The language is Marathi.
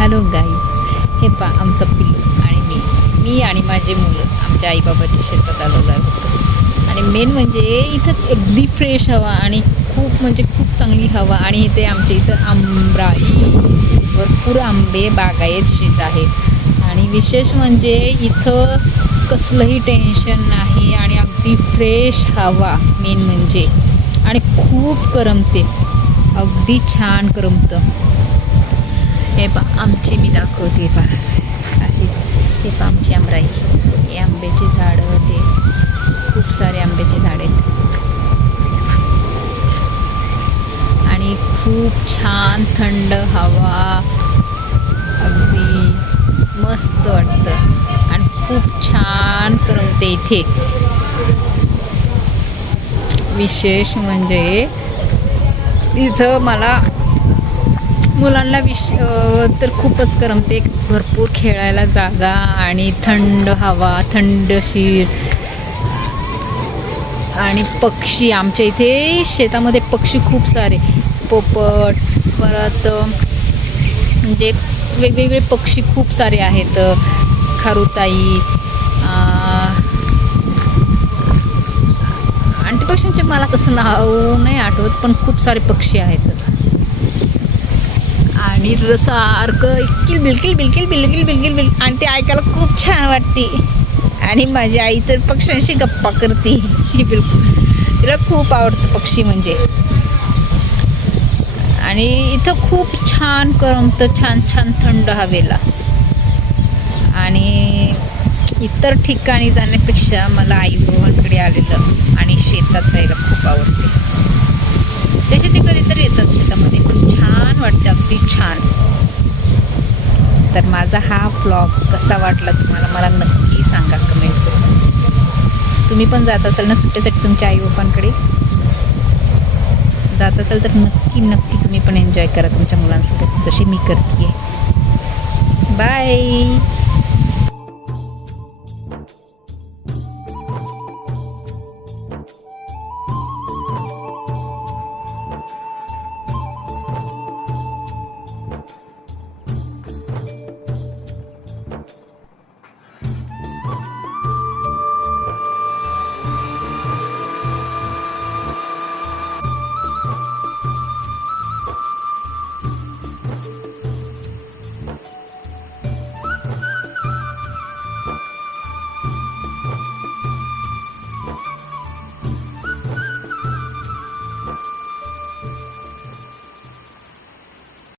हॅलो गाईज हे पा आमचं पिल्लू आणि मी. मी आणि माझे मुलं आमच्या आईबाबाच्या शेतात आलेलो आहे आणि मेन म्हणजे इथं अगदी फ्रेश हवा आणि खूप म्हणजे खूप चांगली हवा आणि इथे आमच्या इथं आंब्राई भरपूर आंबे बागायत शेत आहेत आणि विशेष म्हणजे इथं कसलंही टेन्शन नाही आणि अगदी फ्रेश हवा मेन म्हणजे. आणि खूप करमते. अगदी छान करमतं. हे पा आमची मी दाखवते पा. अशीच हे पा आमची आमराई. हे आंब्याचे झाडं ते खूप सारे आंब्याचे झाड आहेत. आणि खूप छान थंड हवा. अगदी मस्त वाटतं. आणि खूप छान करमते इथे. विशेष म्हणजे इथं मला मुलांना विश तर खूपच करमते भरपूर खेळायला जागा आणि थंड हवा थंडशीर आणि पक्षी आमच्या इथे शेतामध्ये पक्षी खूप सारे. पोपट परत म्हणजे वेगवेगळे पक्षी खूप सारे आहेत. खारुताई आणि ते पक्ष्यांचे मला कसं नाव नाही आठवत पण खूप सारे पक्षी आहेत. आणि सारखं इतकी बिलकिल बिलकिल बिलकिल बिलकिल बिल आणि ते ऐकायला खूप छान वाटते. आणि माझी आई तर पक्ष्यांशी गप्पा करते. ही बिलकुल. तिला खूप आवडतं पक्षी म्हणजे. आणि इथं खूप छान करमतं छान छान थंड हवेला. आणि इतर ठिकाणी जाण्यापेक्षा मला आईबाबांकडे आलेलं आणि शेतात जायला खूप आवडते तसे ते कधीतरी येतात शेतामध्ये पण छान वाटते अगदी छान तर माझा हा ब्लॉग कसा वाटला तुम्हाला? मला नक्की सांगा कमेंट करून. तुम्ही पण जात असाल ना सुट्टीसाठी तुमच्या आई बापांकडे जात असाल तर नक्की नक्की तुम्ही पण एन्जॉय करा तुमच्या मुलांसोबत जशी मी करते बाय